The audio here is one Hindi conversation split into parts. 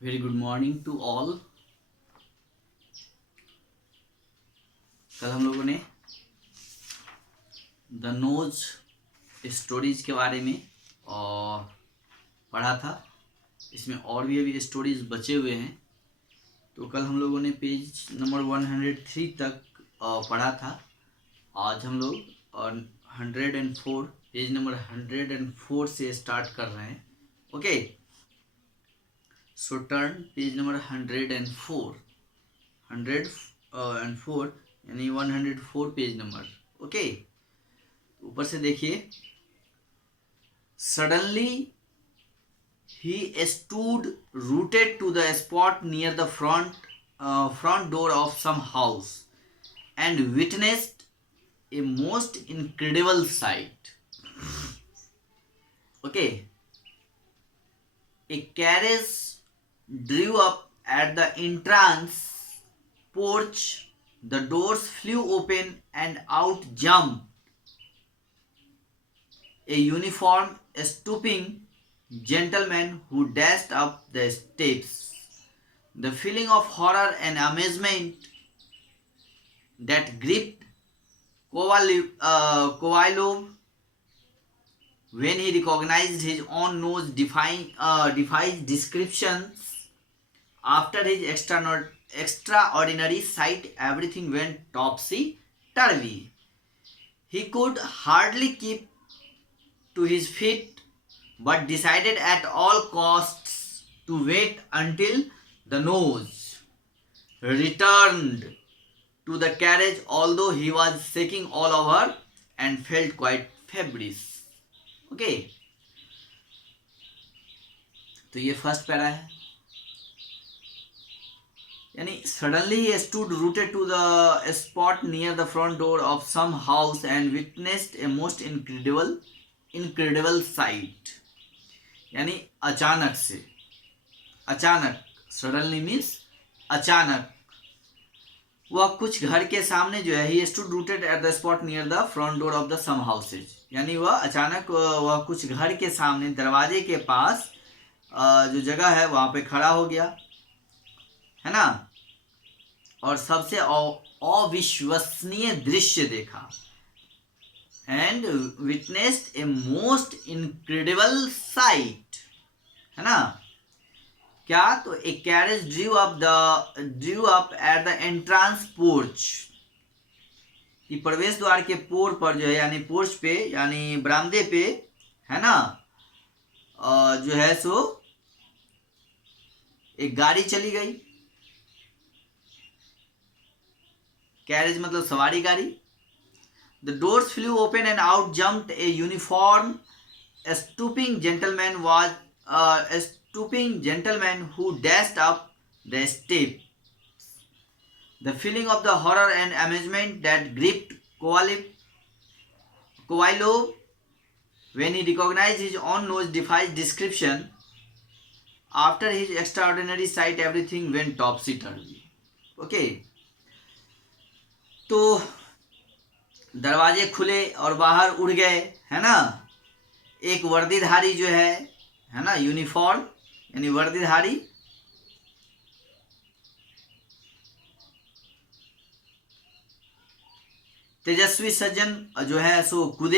Very good morning to all. कल हम लोगों ने द नोज स्टोरीज के बारे में और पढ़ा था। इसमें और भी अभी स्टोरीज बचे हुए हैं। तो कल हम लोगों ने पेज नंबर 103 तक पढ़ा था। आज हम लोग 104 पेज नंबर 104 से स्टार्ट कर रहे हैं। ओके, सो टर्न पेज नंबर 104 104 यानी 104 पेज नंबर। ओके, ऊपर से देखिए। Suddenly he stood rooted to the spot near the front door of some house and witnessed a most incredible sight. Okay, a carriage drew up at the entrance porch. The doors flew open and out jumped a uniform stooping gentleman who dashed up the steps. The feeling of horror and amazement that gripped Kovailov when he recognized his own nose defies descriptions. After his extraordinary sight, everything went topsy-turvy. He could hardly keep to his feet, but decided at all costs to wait until the nose returned to the carriage, although he was shaking all over and felt quite feverish. Okay, तो ये फर्स्ट पैरा है। यानी suddenly he stood rooted to the spot near the front door of some house and witnessed a most incredible sight. यानी अचानक से, अचानक, सडनली मीन्स अचानक, वह कुछ घर के सामने जो है he stood rooted at the spot near the front door of the some houses. यानी वह अचानक वह कुछ घर के सामने दरवाजे के पास जो जगह है वहां पे खड़ा हो गया है ना, और सबसे अविश्वसनीय दृश्य देखा। And witnessed a most incredible sight, है ना। क्या? तो a carriage drew up at the entrance porch, कि प्रवेश द्वार के पोर पर जो है, यानी पोर्च पे, यानी बरामदे पे, है ना, जो है सो एक गाड़ी चली गई। कैरेज मतलब सवारी गाड़ी। The doors flew open and out jumped a uniform stooping gentleman who dashed up the steps. The feeling of the horror and amazement that gripped Kovailov when he recognized his own nose defies description. After his extraordinary sight, everything went topsy-turvy. Okay, तो दरवाजे खुले और बाहर उड़ गए, है ना। एक वर्दीधारी जो है ना, यूनिफॉर्म यानी वर्दीधारी, तेजस्वी सज्जन जो है सो कूद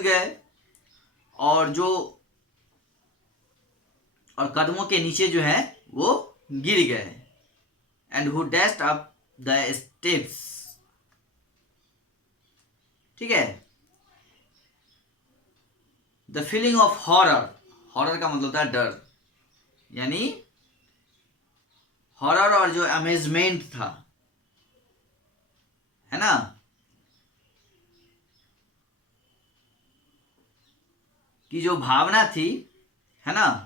गए और कदमों के नीचे जो है वो गिर गए। And who dashed up the steps, ठीक है। The feeling of horror, horror का मतलब होता है डर, यानी हॉरर और जो अमेजमेंट था, है ना, कि जो भावना थी, है ना,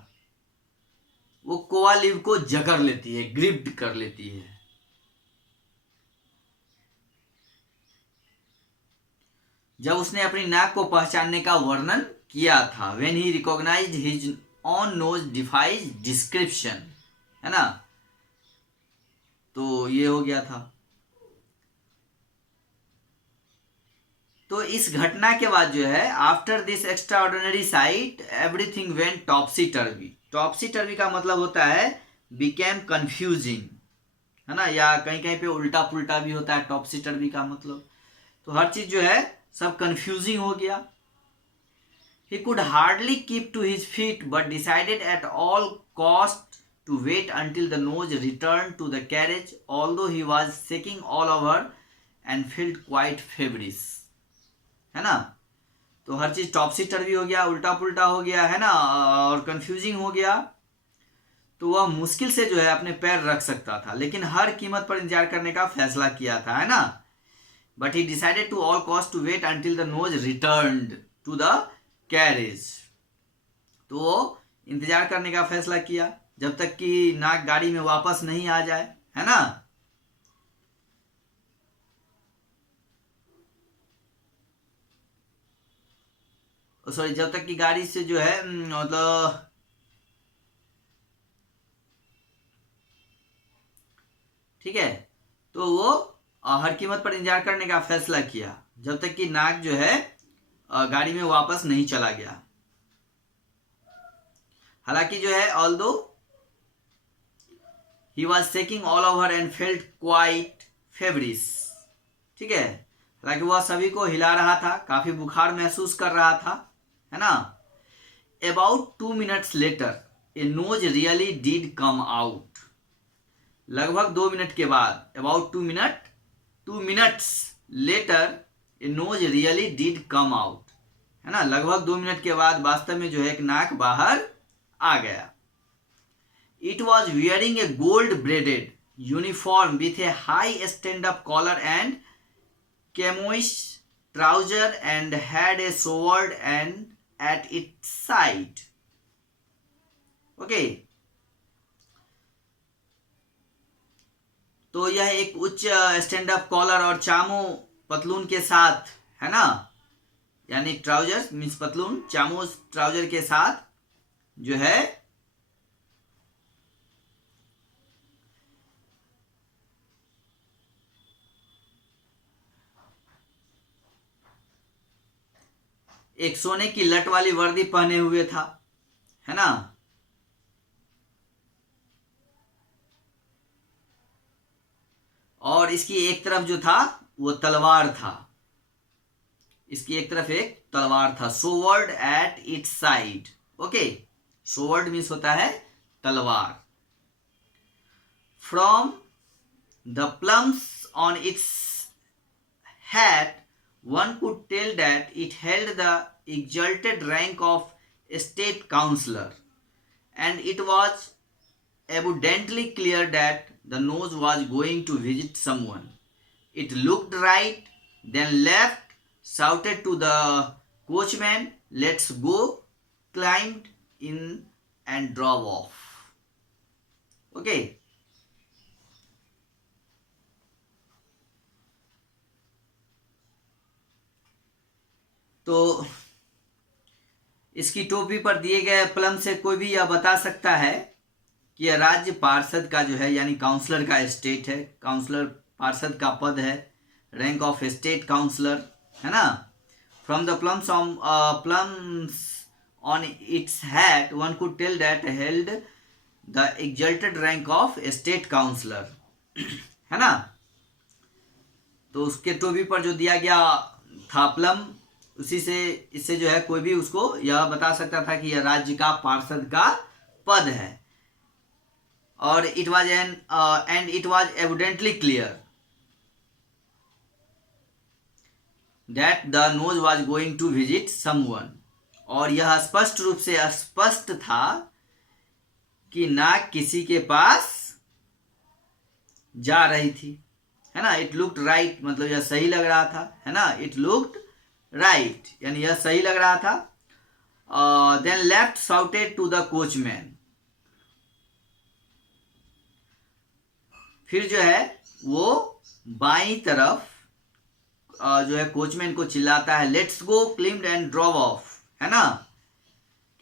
वो कोवालिव को जकड़ लेती है, ग्रिप्ड कर लेती है। जब उसने अपनी नाक को पहचानने का वर्णन किया था, when he recognised his own nose defies description, है ना, तो ये हो गया था। तो इस घटना के बाद जो है after this extraordinary sight everything went topsy turvy. Topsy turvy का मतलब होता है बिकेम कंफ्यूजिंग, है ना, या कहीं कहीं पे उल्टा पुल्टा भी होता है टॉपसी टर्वी का मतलब। तो हर चीज जो है सब कंफ्यूजिंग हो गया। He could hardly keep to his feet but decided at all cost to wait until the nose returned to the carriage, although he was shaking all over and felt quite feverish, है ना। तो हर चीज टॉपसी टर्वी हो गया, उल्टा पुल्टा हो गया, है ना, और कंफ्यूजिंग हो गया। तो वह मुश्किल से जो है अपने पैर रख सकता था, लेकिन हर कीमत पर इंतजार करने का फैसला किया था, है ना। But he decided to all cost to wait until the nose returned to the carriage. तो वो इंतजार करने का फैसला किया जब तक कि नाक गाड़ी में वापस नहीं आ जाए, है ना। सॉरी, जब तक कि गाड़ी से जो है मतलब ठीक है। तो वो हर कीमत पर इंतजार करने का फैसला किया जब तक कि नाक जो है गाड़ी में वापस नहीं चला गया। हालांकि जो है although he was shaking all over and felt quite feverish, ठीक है। हालांकि वह सभी को हिला रहा था, काफी बुखार महसूस कर रहा था, है ना। About 2 minutes later a nose really did come out. लगभग 2 मिनट के बाद, about 2 minutes later a nose really did come out, है ना। लगभग 2 मिनट के बाद वास्तव में जो है एक नाक बाहर आ गया। It was wearing a gold braided uniform with a high stand up collar and chamois trouser and had a sword and at its side. Okay, तो यह एक उच्च स्टैंड अप कॉलर और चामो पतलून के साथ, है ना, यानी ट्राउजर मीन्स पतलून, चामो ट्राउजर के साथ जो है एक सोने की लट वाली वर्दी पहने हुए था, है ना। और इसकी एक तरफ जो था वो तलवार था, इसकी एक तरफ एक तलवार था। Sword at its side. Okay, sword means होता है तलवार। From the plumes on its hat one could tell that it held the exalted rank of state councillor, and it was evidently clear that the nose was going to visit someone. It looked right, then left, shouted to the coachman, "Let's go," climbed in and drove off. Okay. तो इसकी टोपी पर दिए गए प्लम से कोई भी यह बता सकता है कि यह राज्य पार्षद का जो है यानी काउंसलर का स्टेट है, काउंसलर पार्षद का पद है, रैंक ऑफ स्टेट काउंसलर, है ना। From the plumes on its hat one could tell that held the exalted rank of state councillor, है ना। तो उसके टोपी पर जो दिया गया था प्लम, उसी से इससे जो है कोई भी उसको यह बता सकता था कि यह राज्य का पार्षद का पद है। और it was and it was evidently clear that the nose was going to visit someone. और यह स्पष्ट रूप से स्पष्ट था कि नाक किसी के पास जा रही थी, है ना। इट लुक्ड राइट मतलब यह सही लग रहा था, है ना। इट लुक्ड राइट यानी यह सही लग रहा था। Then left shouted to the coachman. फिर जो है वो बाईं तरफ जो है कोचमैन को चिल्लाता है, let's go, climbed and drove off, है ना,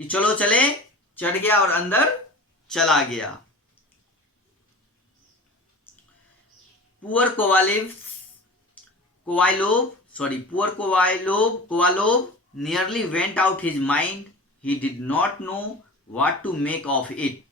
कि चलो चले, चढ़ गया और अंदर चला गया। Poor Kovalov poor Kovalov nearly went out his mind. He did not know what to make of it.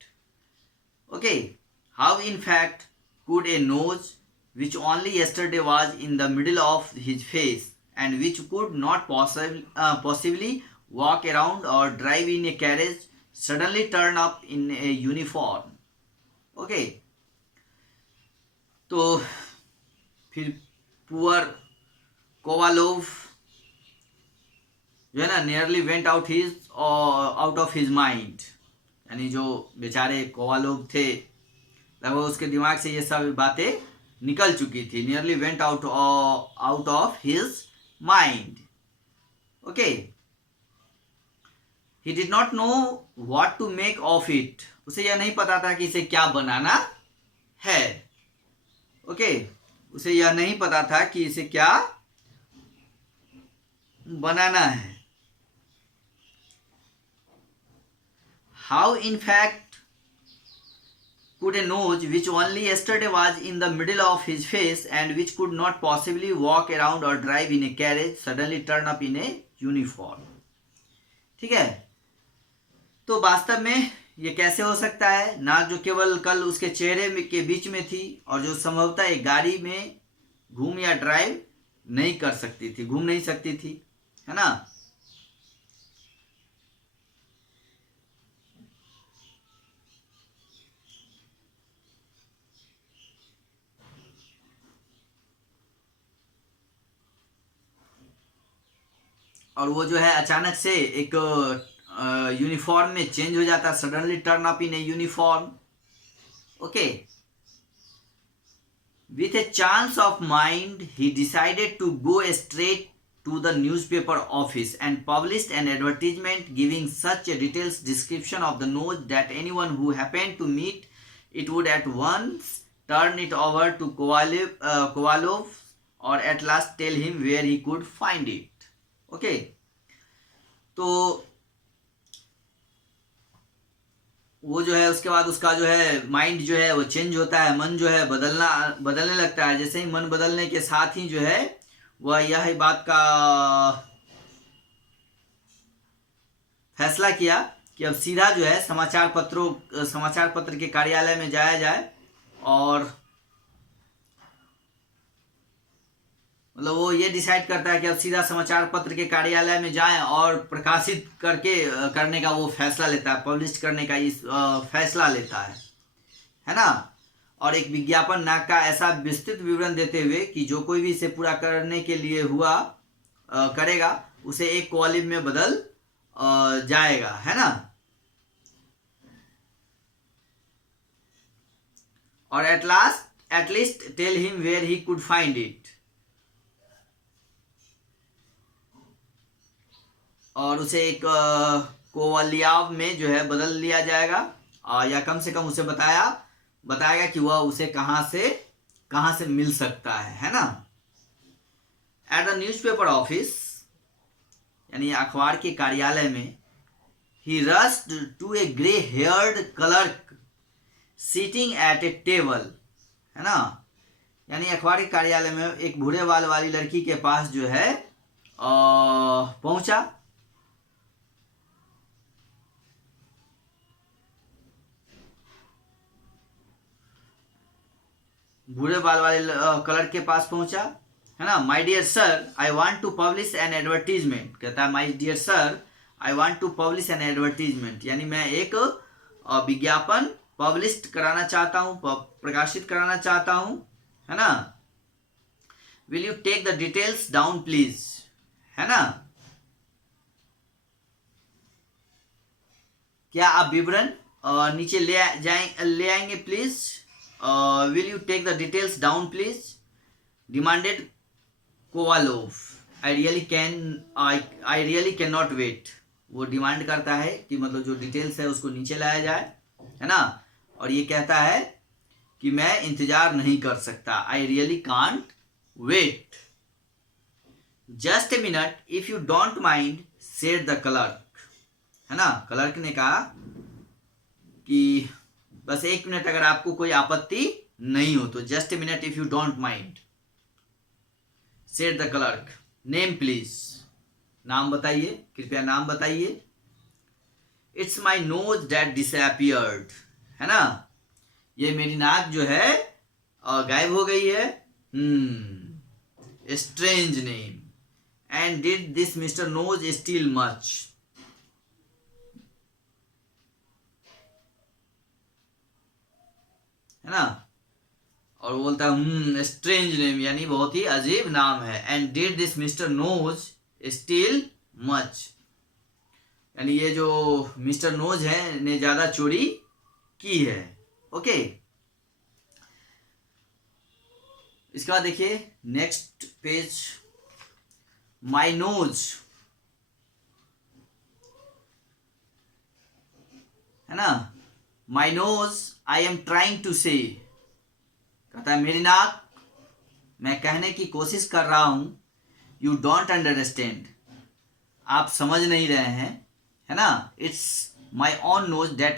Okay, how in fact could a nose which only yesterday was in the middle of his face and which could not possibly walk around or drive in a carriage suddenly turn up in a uniform? Okay, तो फिर पुअर कोवालोव जो है ना nearly went out of his mind, यानी जो बेचारे कोवालोव थे लगभग उसके दिमाग से ये सब बातें निकल चुकी थी. Nearly went out of his mind. Okay, he did not know what to make of it. उसे यह नहीं पता था कि इसे क्या बनाना है. ओके, उसे यह नहीं पता था कि इसे क्या बनाना है. How in fact could a nose which only yesterday was in the middle of his face and which could not possibly walk around or drive in a carriage suddenly turn up in a uniform? ठीक है, तो वास्तव में ये कैसे हो सकता है? नाक जो केवल कल उसके चेहरे के बीच में थी और जो संभवतः एक गाड़ी में घूम या ड्राइव नहीं कर सकती थी, घूम नहीं सकती थी, है ना. और वो जो है अचानक से एक यूनिफॉर्म में चेंज हो जाता, suddenly turn up in a uniform. Okay, with a chance of mind he decided to go straight to the newspaper office and published an advertisement giving such a detailed description of the nose that anyone who happened to meet it would at once turn it over to Kovalov or at last tell him where he could find it. Okay, तो वो जो है उसके बाद उसका जो है माइंड जो है वो चेंज होता है, मन जो है बदलने लगता है. जैसे ही मन बदलने के साथ ही जो है वह यह बात का फैसला किया कि अब सीधा जो है समाचार पत्र के कार्यालय में जाया जाए और मतलब वो ये डिसाइड करता है कि अब सीधा समाचार पत्र के कार्यालय में जाएं और प्रकाशित करने का वो फैसला लेता है, पब्लिश करने का इस फैसला लेता है ना. और एक विज्ञापन नाक का ऐसा विस्तृत विवरण देते हुए कि जो कोई भी इसे पूरा करने के लिए करेगा उसे एक कोवालिव में बदल जाएगा, है ना. और at least tell him where he could find it. और उसे एक कोवालियाव में जो है बदल लिया जाएगा या कम से कम उसे बताएगा कि वह उसे कहाँ से मिल सकता है ना. एट द न्यूज़पेपर ऑफिस यानी अखबार के कार्यालय में he rushed to a grey haired clerk sitting at a table, है ना. यानी अखबार के कार्यालय में एक बूढ़े बाल वाली लड़की के पास जो है पहुंचा. बूढ़े बाल वाले क्लर्क के पास पहुंचा, है ना. My dear sir I want to publish an advertisement. कहता है my dear sir I want to publish an advertisement, यानी मैं एक विज्ञापन पब्लिश कराना चाहता हूं, प्रकाशित कराना चाहता हूं, है ना. Will you take the details down please, है ना. क्या आप विवरण नीचे ले आएंगे please. Will you take the details down please? Demanded Kovalov. I really cannot wait. वो डिमांड करता है कि मतलब जो डिटेल्स है उसको नीचे लाया जाए, है ना. और ये कहता है कि मैं इंतजार नहीं कर सकता. I really can't wait. Just a minute if you don't mind, said the clerk. है ना. क्लर्क ने कहा कि बस एक मिनट अगर आपको कोई आपत्ति नहीं हो तो. Just a minute if you don't mind, said the clerk. Name please, नाम बताइए, कृपया नाम बताइए। It's my nose that disappeared, है ना, ये मेरी नाक जो है गायब हो गई है। Strange name. And did this mister nose steal much, है ना, और बोलता है स्ट्रेंज नेम, यानी बहुत ही अजीब नाम है। And did this mister nose steal much, यानी ये जो मिस्टर नोज है ने ज्यादा चोरी की है। ओके, इसके बाद देखिए नेक्स्ट पेज। माई नोज, है ना, my nose I am trying to say, कहता है मेरी नाक, मैं कहने की कोशिश कर रहा हूं, यू डोंट अंडरस्टैंड, आप समझ नहीं रहे हैं, है ना। It's my own nose that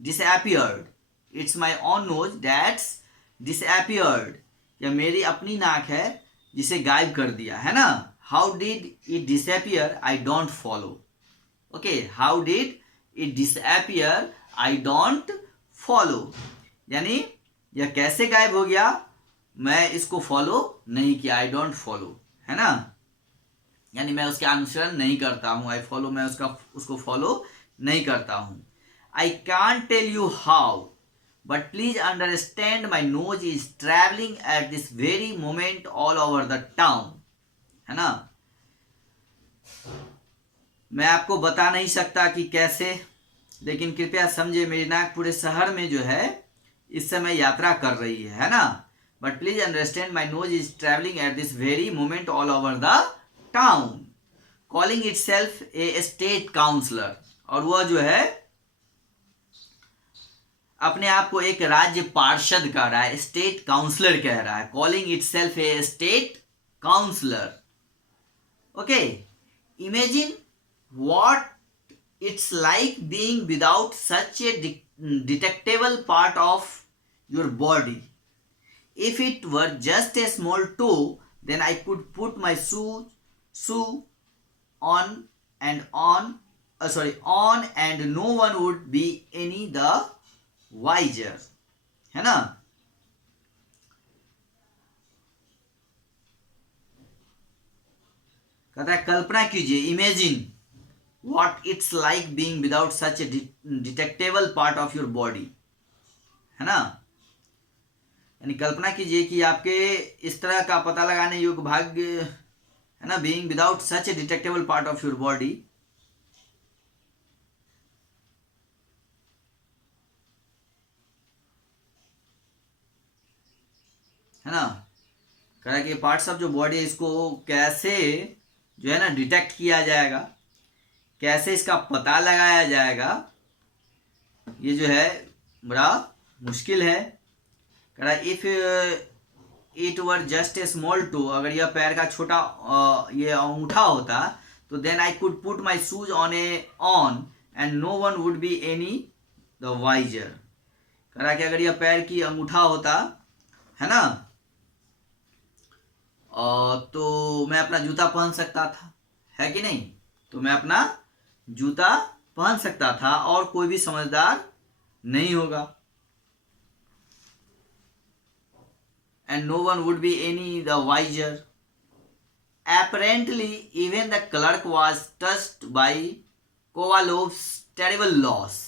disappeared, it's my own nose that's disappeared, या मेरी अपनी नाक है जिसे गायब कर दिया, है ना। How did it disappear, I don't follow. Okay, how did it disappear, I don't follow, यानी यह कैसे गायब हो गया, मैं इसको फॉलो नहीं किया, आई डोंट फॉलो, है ना, यानी मैं उसके अनुसरण नहीं करता हूं। आई फॉलो, मैं उसको फॉलो नहीं करता हूं। I can't tell you how, but please understand my nose is travelling at this very moment all over the town, है ना, मैं आपको बता नहीं सकता कि कैसे, लेकिन कृपया समझे मेरी नाक पूरे शहर में जो है इस समय यात्रा कर रही है ना। But please understand my nose is travelling at this very moment all over the town, calling itself a state councillor, और वह जो है अपने आप को एक राज्य पार्षद कह रहा है, स्टेट काउंसलर कह रहा है, calling itself a state councillor. Okay, imagine what it's like being without such a detectable part of your body. If it were just a small toe, then I could put my shoe on and no one would be any the wiser, है ना। कहता है कल्पना कीजिए, imagine what it's like being without such a detectable part of your body, है ना, यानी कल्पना कीजिए कि आपके इस तरह का पता लगाने योग्य भाग, है ना, being without such a detectable part of your body, है ना, कह रहा है कि पार्ट्स ऑफ जो बॉडी, इसको कैसे जो है ना डिटेक्ट किया जाएगा, कैसे इसका पता लगाया जाएगा, ये जो है बड़ा मुश्किल है। कह रहा if it were just a small toe, अगर यह पैर का छोटा ये अंगूठा होता, तो then I could put my shoes on and no one would be any the wiser. कह रहा कि अगर यह पैर की अंगूठा होता, है ना, तो मैं अपना जूता पहन सकता था, है कि नहीं, तो मैं अपना जूता पहन सकता था और कोई भी समझदार नहीं होगा। And no one would be any the wiser. Apparently, even the clerk was touched by Kovalov's terrible loss.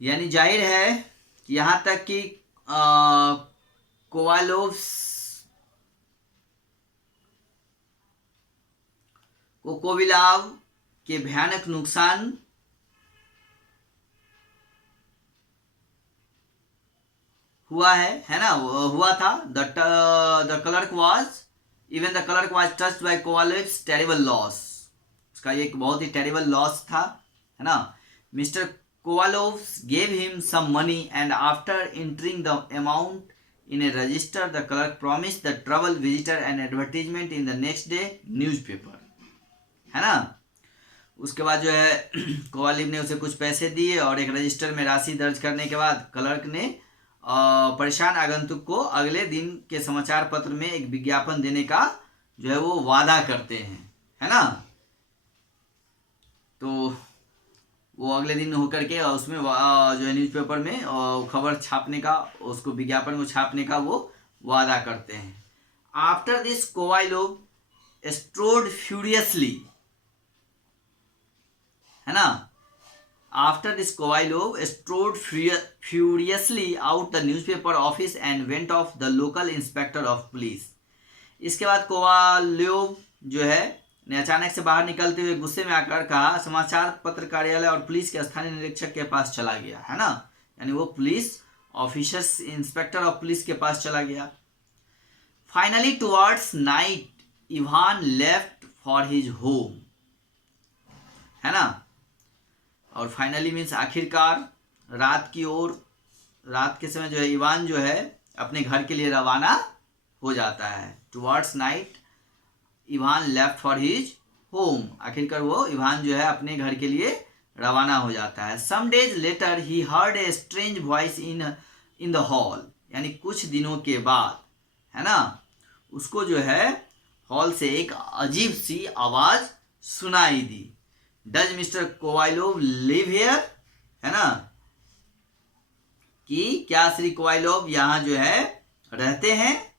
यानी जाहिर है कि यहाँ तक कि कोविलाव के भयानक नुकसान हुआ है ना, हुआ था। The clerk was touched by Kovalov's terrible loss, उसका एक बहुत ही टेरिबल लॉस था, है ना। Mister Kovalovs gave him some money, and after entering the amount in a register, the clerk promised the troubled visitor an advertisement in the next day newspaper. है ना। उसके बाद जो है कोवालिव ने उसे कुछ पैसे दिए और एक रजिस्टर में राशि दर्ज करने के बाद क्लर्क ने परेशान आगंतुक को अगले दिन के समाचार पत्र में एक विज्ञापन देने का जो है वो वादा करते हैं, है ना। तो वो अगले दिन होकर के उसमें जो है न्यूज़पेपर में खबर छापने का, उसको विज्ञापन को छापने का वो वादा करते हैं। After this Kovalov strode furiously, है ना। After this Kovalov strode furiously out the newspaper office and went off the local inspector of police. इसके बाद कोवाल्योव जो है ने अचानक से बाहर निकलते हुए गुस्से में आकर कहा, समाचार पत्र कार्यालय और पुलिस के स्थानीय निरीक्षक के पास चला गया, है ना। यानी वो police officers, inspector of police के पास चला गया। Finally towards night Ivan left for his home, है ना। और फाइनली मीन्स आखिरकार, रात की ओर, रात के समय जो है इवान जो है अपने घर के लिए रवाना हो जाता है। Towards night Ivan left for his home, आखिरकार वो इवान जो है अपने घर के लिए रवाना हो जाता है। Some days later he heard a strange voice in the hall, यानी कुछ दिनों के बाद, है ना, उसको जो है हॉल से एक अजीब सी आवाज सुनाई दी। डज मिस्टर कोवाइलोव लिव हियर, है ना, कि क्या श्री कोवाइलोव यहाँ जो है रहते हैं।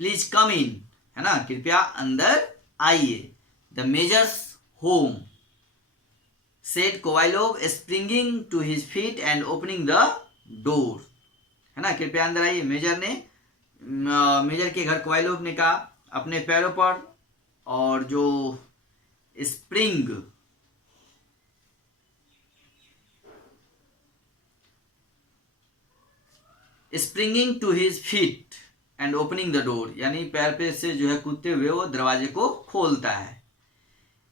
प्लीज कम इन, है ना, कृपया अंदर आइए। The major's home, said Kovalov springing to his feet and opening the door, है ना, कृपया अंदर आइए। मेजर के घर कोवाइलोव ने कहा अपने पैरों पर, और जो springing to his feet and opening the door, यानी पैर पे से जो है कूदते हुए वो दरवाजे को खोलता है।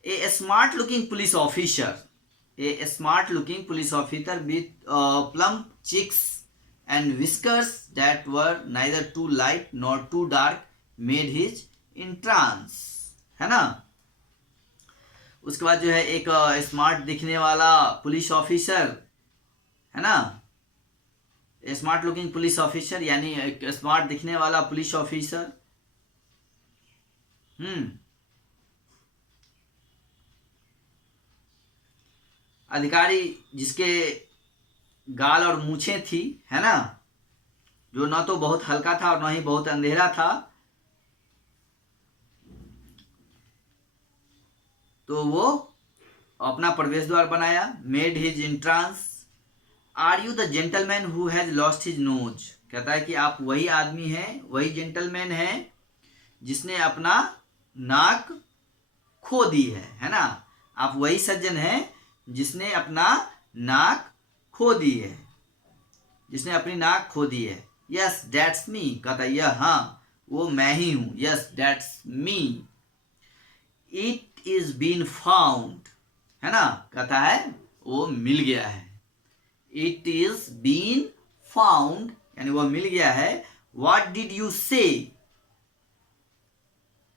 A smart looking police officer with plump cheeks and whiskers that were neither too light nor too dark made his entrance, है ना। उसके बाद जो है एक स्मार्ट दिखने वाला पुलिस ऑफिसर, है ना, स्मार्ट लुकिंग पुलिस ऑफिसर, यानी एक स्मार्ट दिखने वाला पुलिस ऑफिसर। अधिकारी जिसके गाल और मूछें थी, है ना, जो न तो बहुत हल्का था और न ही बहुत अंधेरा था। तो वो अपना प्रवेश द्वार बनाया। Made his entrance. Are you the gentleman who has lost his nose, कहता है कि आप वही आदमी हैं, वही जेंटलमैन है जिसने अपना नाक खो दी है ना। आप वही सज्जन हैं जिसने अपना नाक खो दी है, जिसने अपनी नाक खो दी है। यस दैट्स मी, कहता है यह, हाँ वो मैं ही हूं। Yes that's me. It is been found, है ना, कहता है वो मिल गया है। इट इज बीन फाउंड, यानी वो मिल गया है। व्हाट डिड यू से,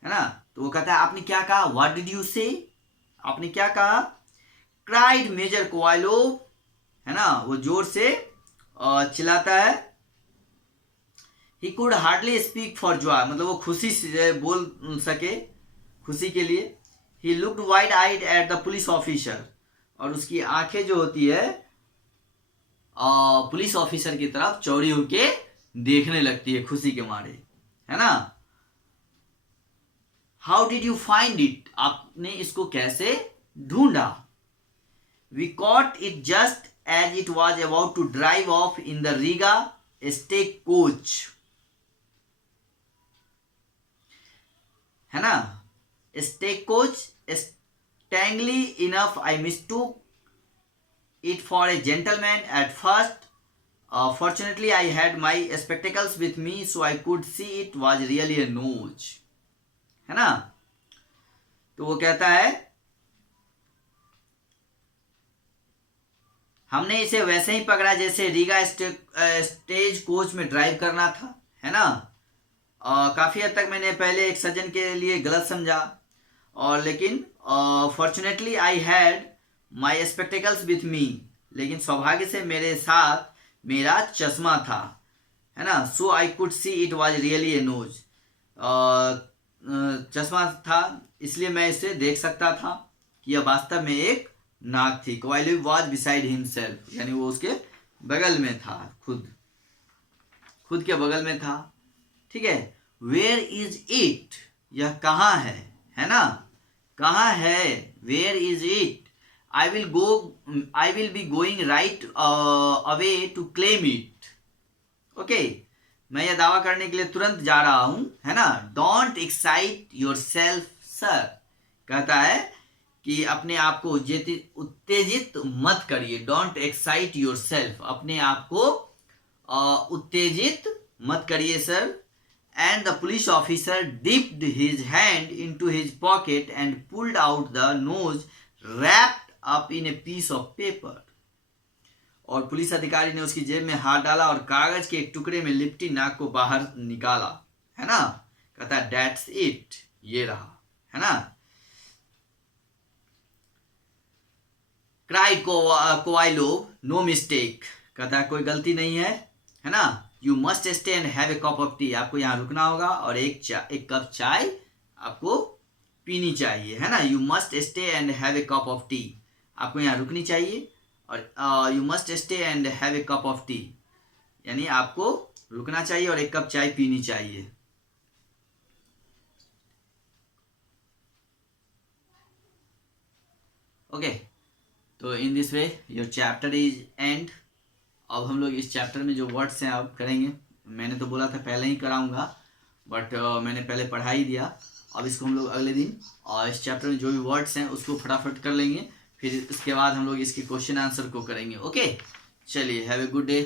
है ना, तो वो कहता है आपने क्या कहा। व्हाट डिड यू से, आपने क्या कहा। क्राइड मेजर कोवाइलोव, है ना, वो जोर से चिल्लाता है। He could hardly speak for joy, मतलब वो खुशी से बोल सके, खुशी के लिए। He looked wide eyed at the police officer, और उसकी आंखें जो होती है पुलिस ऑफिसर की तरफ चौड़ी होके देखने लगती है खुशी के मारे, है ना। How did you find it, आपने इसको कैसे ढूंढा। We caught it just as it was about to drive off in the Riga stagecoach, है ना। Stagecoach, strangely enough I mistook it for a gentleman at first. Fortunately I had my spectacles with me so I could see it was really a nose, है ना। तो वो कहता है हमने इसे वैसे ही पकड़ा जैसे रीगा स्टेज कोच में ड्राइव करना था, है ना। काफी हद तक मैंने पहले एक सज्जन के लिए गलत समझा, और लेकिन fortunately I had my spectacles with me, लेकिन सौभाग्य से मेरे साथ मेरा चश्मा था, है ना। So I could see it was really a nose, चश्मा था इसलिए मैं इसे देख सकता था कि यह वास्तव में एक नाक थी। कोवाइलोव वॉज बिसाइड हिमसेल्फ, यानी वो उसके बगल में था, खुद के बगल में था, ठीक है। वेयर इज इट, यह कहाँ है ना, कहाँ है, where is it, I will be going right away to claim it, okay. मैं यह दावा करने के लिए तुरंत जा रहा हूं, है ना। Don't excite your self sir, कहता है कि अपने आप को उत्तेजित मत करिए। डोंट एक्साइट योर सेल्फ, अपने आप को उत्तेजित मत करिए sir. And the police officer dipped his hand into his pocket and pulled out the nose wrapped up in a piece of paper, और पुलिस अधिकारी ने उसकी जेब में हाथ डाला और कागज के एक टुकड़े में लिपटी नाक को बाहर निकाला, है ना। कहता है दैट्स इट, ये रहा, है ना। क्राइड कोवाइलोव, नो मिस्टेक, कहता है कोई गलती नहीं है ना। You must stay and have a cup of T, आपको यहाँ रुकना होगा और एक कप चाय आपको पीनी चाहिए, है ना। You must stay and have a cup of T, आपको यहाँ रुकनी चाहिए, और you must stay and have a cup of T, यानी आपको रुकना चाहिए और एक कप चाय पीनी चाहिए। ओके, तो in this way your chapter is and. अब हम लोग इस चैप्टर में जो वर्ड्स हैं अब करेंगे। मैंने तो बोला था पहले ही कराऊंगा, बट मैंने पहले पढ़ा ही दिया। अब इसको हम लोग अगले दिन और इस चैप्टर में जो भी वर्ड्स हैं उसको फटाफट कर लेंगे, फिर इसके बाद हम लोग इसके क्वेश्चन आंसर को करेंगे। ओके, चलिए, हैव ए गुड डे।